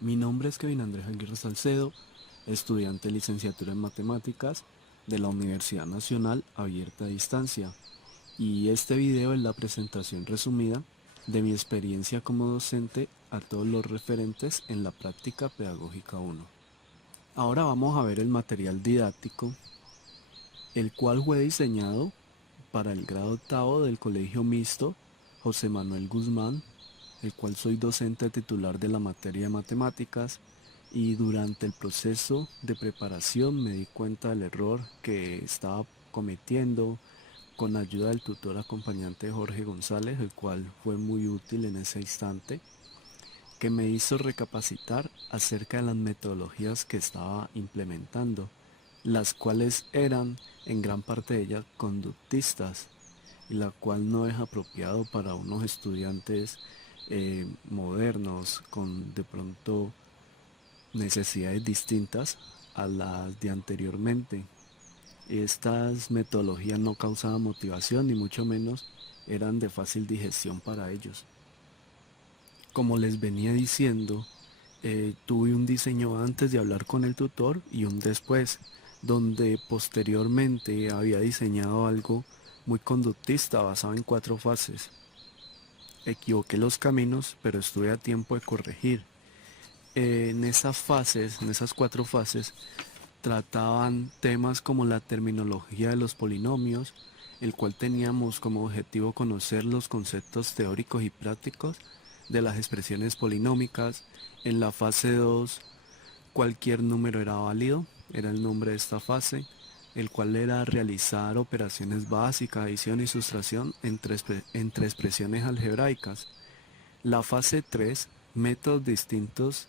Mi nombre es Kevin Andrés Aguirre Salcedo, estudiante de licenciatura en matemáticas de la Universidad Nacional Abierta a Distancia, y este video es la presentación resumida de mi experiencia como docente a todos los referentes en la práctica pedagógica 1. Ahora vamos a ver el material didáctico, el cual fue diseñado para el grado octavo del Colegio Mixto José Manuel Guzmán, el cual soy docente titular de la materia de matemáticas, y durante el proceso de preparación me di cuenta del error que estaba cometiendo con ayuda del tutor acompañante Jorge González, el cual fue muy útil en ese instante, que me hizo recapacitar acerca de las metodologías que estaba implementando, las cuales eran en gran parte de ellas conductistas, y la cual no es apropiado para unos estudiantes modernos con de pronto necesidades distintas a las de anteriormente. Estas metodologías no causaban motivación ni mucho menos eran de fácil digestión para ellos. Como les venía diciendo, tuve un diseño antes de hablar con el tutor y un después, donde posteriormente había diseñado algo muy conductista basado en 4 fases. Equivoqué los caminos, pero estuve a tiempo de corregir. En esas fases, en esas 4 fases, trataban temas como la terminología de los polinomios, el cual teníamos como objetivo conocer los conceptos teóricos y prácticos de las expresiones polinómicas. En la fase 2, cualquier número era válido, era el nombre de esta fase, el cual era realizar operaciones básicas, adición y sustracción entre expresiones algebraicas. La fase 3, métodos distintos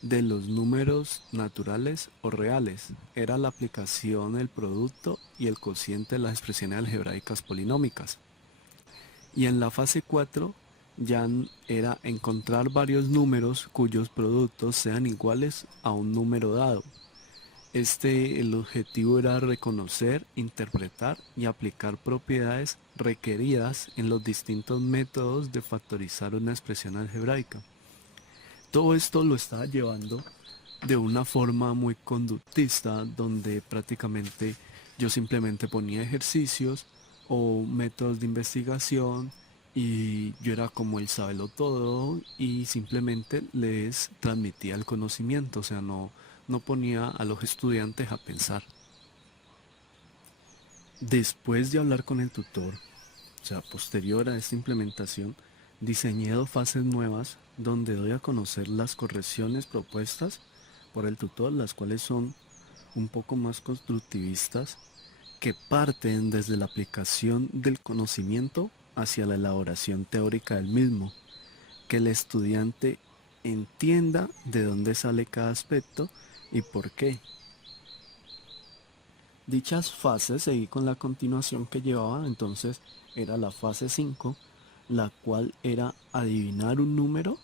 de los números naturales o reales, era la aplicación del producto y el cociente de las expresiones algebraicas polinómicas. Y en la fase 4 ya era encontrar varios números cuyos productos sean iguales a un número dado. El objetivo era reconocer, interpretar y aplicar propiedades requeridas en los distintos métodos de factorizar una expresión algebraica. Todo esto lo estaba llevando de una forma muy conductista, donde prácticamente yo simplemente ponía ejercicios o métodos de investigación y yo era como el sabelo todo y simplemente les transmitía el conocimiento, o sea, no ponía a los estudiantes a pensar. Después de hablar con el tutor, o sea, posterior a esta implementación, diseñé 2 fases nuevas donde doy a conocer las correcciones propuestas por el tutor, las cuales son un poco más constructivistas, que parten desde la aplicación del conocimiento hacia la elaboración teórica del mismo, que el estudiante entienda de dónde sale cada aspecto y por qué. Dichas fases seguí con la continuación que llevaba, entonces era la fase 5, la cual era adivinar un número,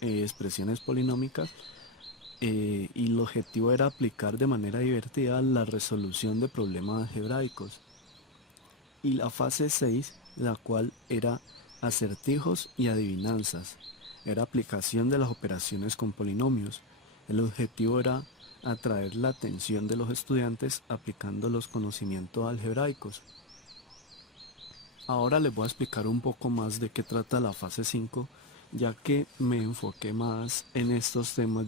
expresiones polinómicas, y el objetivo era aplicar de manera divertida la resolución de problemas algebraicos. Y la fase 6, la cual era acertijos y adivinanzas, era aplicación de las operaciones con polinomios. El objetivo era atraer la atención de los estudiantes aplicando los conocimientos algebraicos. Ahora les voy a explicar un poco más de qué trata la fase 5, ya que me enfoqué más en estos temas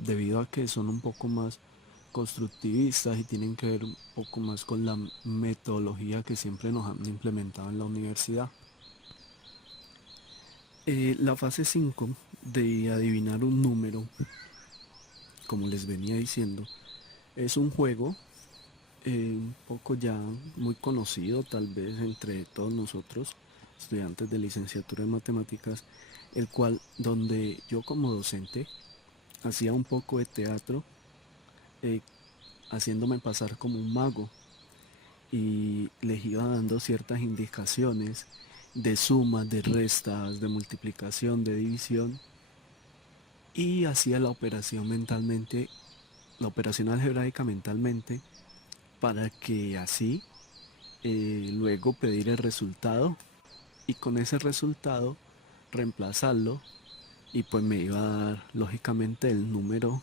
debido a que son un poco más constructivistas y tienen que ver un poco más con la metodología que siempre nos han implementado en la universidad. La fase 5 de adivinar un número, como les venía diciendo, es un juego un poco ya muy conocido tal vez entre todos nosotros, estudiantes de licenciatura en matemáticas, el cual donde yo como docente hacía un poco de teatro, eh, haciéndome pasar como un mago y les iba dando ciertas indicaciones de sumas, de restas, de multiplicación, de división, y hacía la operación mentalmente, la operación algebraica mentalmente, para que así luego pedir el resultado y con ese resultado reemplazarlo y pues me iba a dar lógicamente el número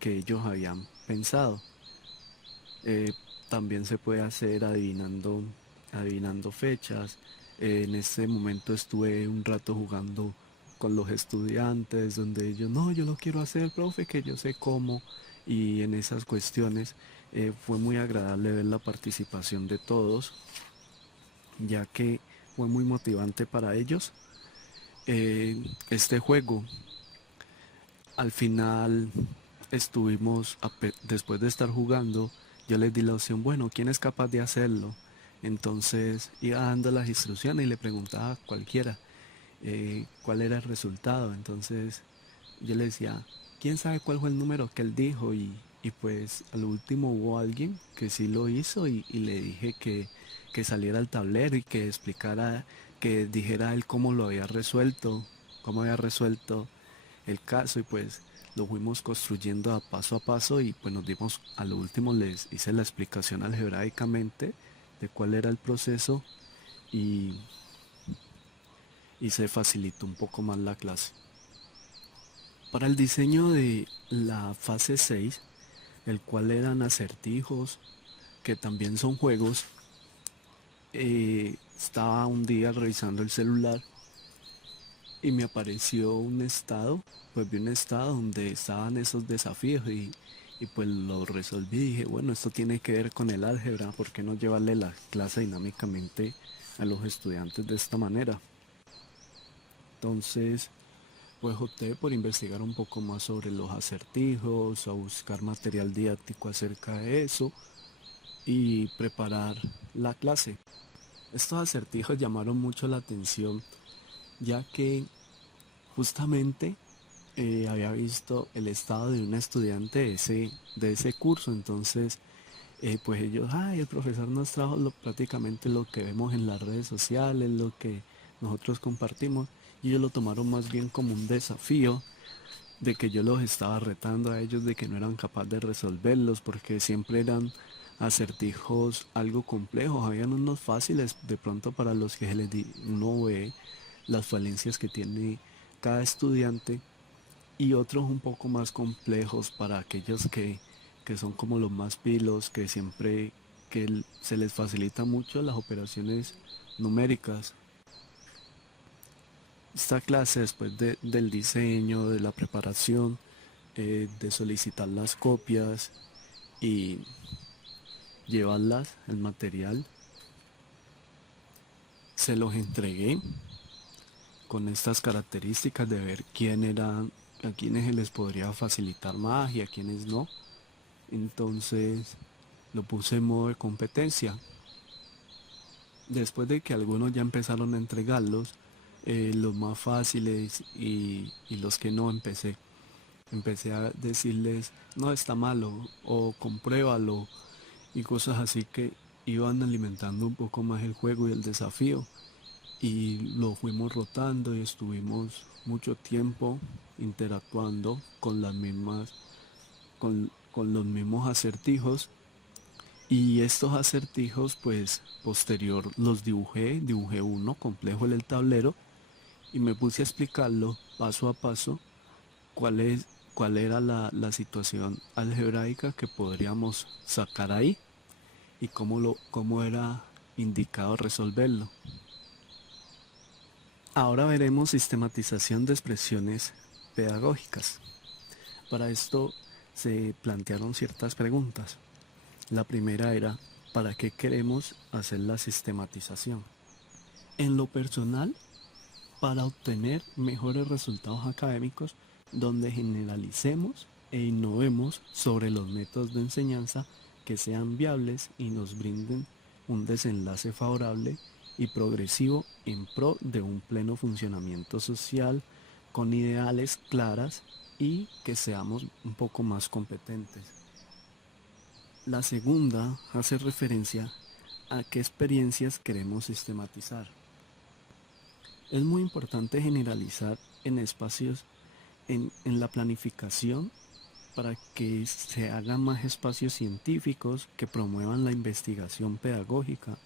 que ellos habían pensado. Eh, También se puede hacer adivinando fechas. En ese momento estuve un rato jugando con los estudiantes, donde ellos, no, yo lo quiero hacer, profe, que yo sé cómo. Y en esas cuestiones fue muy agradable ver la participación de todos, ya que fue muy motivante para ellos este juego. Al final después de estar jugando, yo les di la opción, bueno, ¿quién es capaz de hacerlo? Entonces iba dando las instrucciones y le preguntaba a cualquiera cuál era el resultado. Entonces yo le decía, ¿quién sabe cuál fue el número que él dijo? Y pues al último hubo alguien que sí lo hizo y le dije que saliera al tablero y que explicara, que dijera él cómo había resuelto el caso, y pues lo fuimos construyendo a paso y pues nos dimos, a lo último les hice la explicación algebraicamente de cuál era el proceso y, y se facilitó un poco más la clase. Para el diseño de la fase 6, el cual eran acertijos, que también son juegos, estaba un día revisando el celular y me apareció un estado, pues vi un estado donde estaban esos desafíos y pues lo resolví. Dije, bueno, esto tiene que ver con el álgebra, ¿por qué no llevarle la clase dinámicamente a los estudiantes de esta manera? Entonces, pues opté por investigar un poco más sobre los acertijos, a buscar material didáctico acerca de eso y preparar la clase. Estos acertijos llamaron mucho la atención, ya que justamente había visto el estado de un estudiante de ese curso. Entonces pues ellos, ay, el profesor nos trajo prácticamente lo que vemos en las redes sociales, lo que nosotros compartimos, y ellos lo tomaron más bien como un desafío, de que yo los estaba retando a ellos, de que no eran capaces de resolverlos, porque siempre eran acertijos algo complejos. Habían unos fáciles de pronto para los que uno ve las falencias que tiene cada estudiante, y otros un poco más complejos para aquellos que son como los más pilos, que siempre se les facilita mucho las operaciones numéricas. Esta clase, después del diseño, de la preparación, de solicitar las copias y llevarlas, el material, se los entregué con estas características de ver a quienes se les podría facilitar más y a quienes no. Entonces lo puse en modo de competencia. Después de que algunos ya empezaron a entregarlos, los más fáciles y los que no, empecé a decirles, no, está malo, o compruébalo, y cosas así que iban alimentando un poco más el juego y el desafío. Y lo fuimos rotando y estuvimos mucho tiempo interactuando con los mismos acertijos. Y estos acertijos, pues posterior los dibujé uno complejo en el tablero y me puse a explicarlo paso a paso cuál es, cuál era la situación algebraica que podríamos sacar ahí y cómo era indicado resolverlo. Ahora veremos sistematización de expresiones pedagógicas. Para esto se plantearon ciertas preguntas. La primera era, ¿para qué queremos hacer la sistematización? En lo personal, para obtener mejores resultados académicos donde generalicemos e innovemos sobre los métodos de enseñanza que sean viables y nos brinden un desenlace favorable y progresivo en pro de un pleno funcionamiento social con ideales claras y que seamos un poco más competentes. La segunda hace referencia a qué experiencias queremos sistematizar. Es muy importante generalizar en espacios, en la planificación, para que se hagan más espacios científicos que promuevan la investigación pedagógica,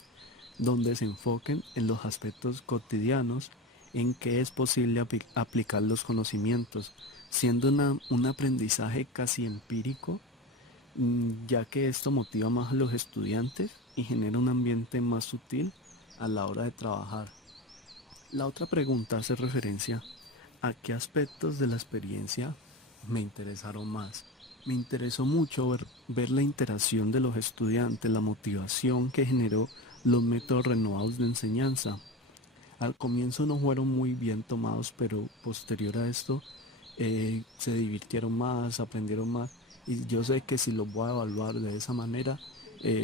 donde se enfoquen en los aspectos cotidianos en que es posible aplicar los conocimientos, siendo un aprendizaje casi empírico, ya que esto motiva más a los estudiantes y genera un ambiente más sutil a la hora de trabajar. La otra pregunta hace referencia a qué aspectos de la experiencia me interesaron más. Me interesó mucho ver la interacción de los estudiantes, la motivación que generó los métodos renovados de enseñanza. Al comienzo no fueron muy bien tomados, pero posterior a esto se divirtieron más, aprendieron más. Y yo sé que si los voy a evaluar de esa manera,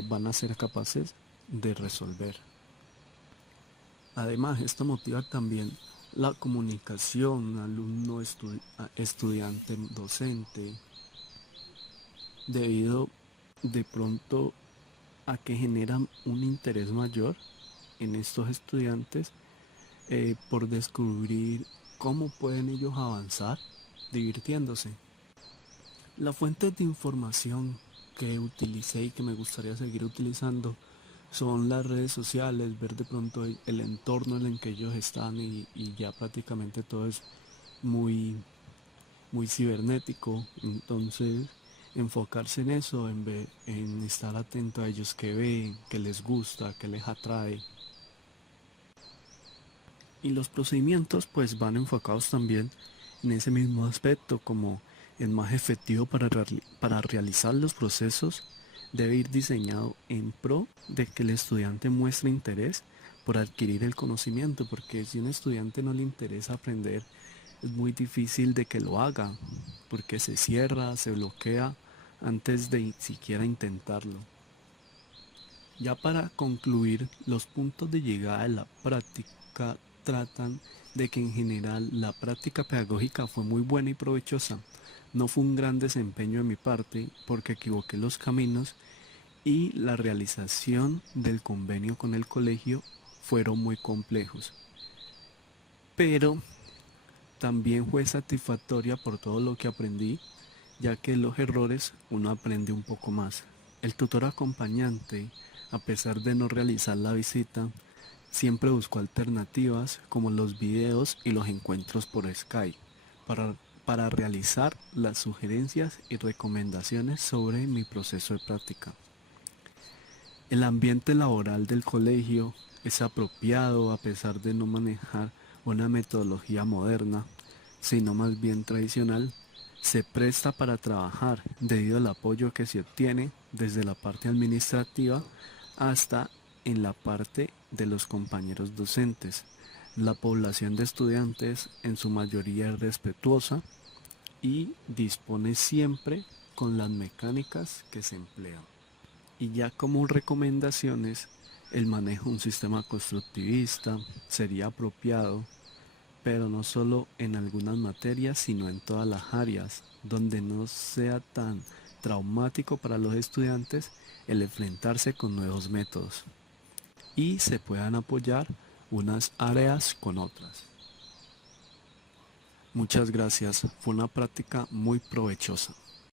van a ser capaces de resolver. Además, esto motiva también la comunicación estudiante-docente, debido de pronto a que generan un interés mayor en estos estudiantes por descubrir cómo pueden ellos avanzar divirtiéndose. Las fuentes de información que utilicé y que me gustaría seguir utilizando son las redes sociales, ver de pronto el entorno en el que ellos están y ya prácticamente todo es muy, muy cibernético. Entonces, enfocarse en eso, en estar atento a ellos que ven, que les gusta, que les atrae. Y los procedimientos pues van enfocados también en ese mismo aspecto, como el más efectivo para realizar los procesos debe ir diseñado en pro de que el estudiante muestre interés por adquirir el conocimiento, porque si a un estudiante no le interesa aprender, es muy difícil de que lo haga, porque se cierra, se bloquea antes de siquiera intentarlo. Ya para concluir, los puntos de llegada de la práctica tratan de que en general la práctica pedagógica fue muy buena y provechosa. No fue un gran desempeño de mi parte porque equivoqué los caminos y la realización del convenio con el colegio fueron muy complejos. Pero también fue satisfactoria por todo lo que aprendí, ya que los errores uno aprende un poco más. El tutor acompañante, a pesar de no realizar la visita, siempre buscó alternativas como los videos y los encuentros por Skype para, para realizar las sugerencias y recomendaciones sobre mi proceso de práctica. El ambiente laboral del colegio es apropiado a pesar de no manejar una metodología moderna, sino más bien tradicional. Se presta para trabajar debido al apoyo que se obtiene desde la parte administrativa hasta en la parte de los compañeros docentes. La población de estudiantes en su mayoría es respetuosa y dispone siempre con las mecánicas que se emplean. Y ya como recomendaciones, el manejo de un sistema constructivista sería apropiado, pero no solo en algunas materias, sino en todas las áreas, donde no sea tan traumático para los estudiantes el enfrentarse con nuevos métodos y se puedan apoyar unas áreas con otras. Muchas gracias, fue una práctica muy provechosa.